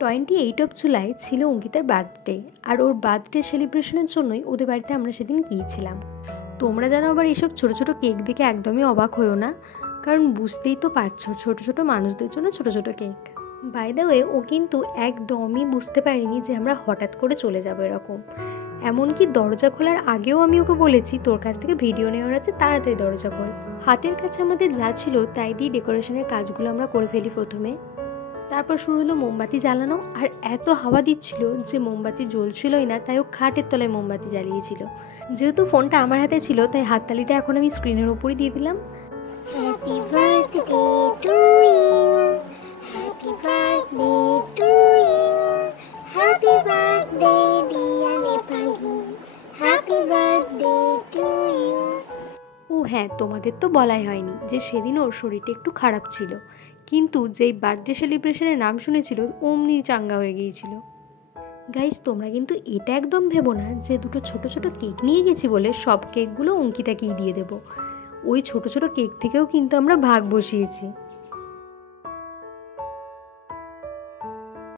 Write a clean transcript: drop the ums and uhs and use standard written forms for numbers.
28 জুলাই ছিল অঙ্কিতার বার্থডে, আর ওর বার্থডে সেলিব্রেশনের জন্যই ওদের বাড়িতে আমরা সেদিন গিয়েছিলাম। তোমরা যেন আবার এইসব ছোটো ছোটো কেক দেখে একদমই অবাক হয়েও না, কারণ বুঝতেই তো পারছো ছোটো ছোটো মানুষদের জন্য ছোটো ছোটো কেক। বাই দ্য ওয়ে, ও কিন্তু একদমই বুঝতে পারিনি যে আমরা হঠাৎ করে চলে যাবো এরকম। এমনকি দরজা খোলার আগেও আমি ওকে বলেছি তোর কাছ থেকে ভিডিও নেওয়ার আছে, তাড়াতাড়ি দরজা খোল। হাতের কাছে আমাদের যা ছিল তাই দিয়ে ডেকোরেশনের কাজগুলো আমরা করে ফেলি প্রথমে। তারপর শুরু হলো মোমবাতি জ্বালানো, আর এত হাওয়া দিচ্ছিল যে মোমবাতি জ্বলছিলই না, তাই ও খাটের তলায় মোমবাতি জ্বালিয়েছিল। যেহেতু ফোনটা আমার হাতে ছিল তাই হাততালিটা এখন আমি স্ক্রিনের ওপরই দিয়ে দিলাম। Happy birthday to you, happy birthday to you, happy birthday dear Nepali, happy birthday to you. ও হ্যাঁ, তোমাদের তো বলাই হয়নি যে সেদিন ওর শরীরটা একটু খারাপ ছিল, কিন্তু যেই বার্থডে সেলিব্রেশনের নাম শুনেছিল অমনি চাঙ্গা হয়ে গিয়েছিল। গাইজ, তোমরা কিন্তু এটা একদম ভেবো না যে দুটো ছোট ছোট কেক নিয়ে গেছি বলে সব কেকগুলো অঙ্কিতাকেই দিয়ে দেবো। ওই ছোট ছোট কেক থেকেও কিন্তু আমরা ভাগ বসিয়েছি।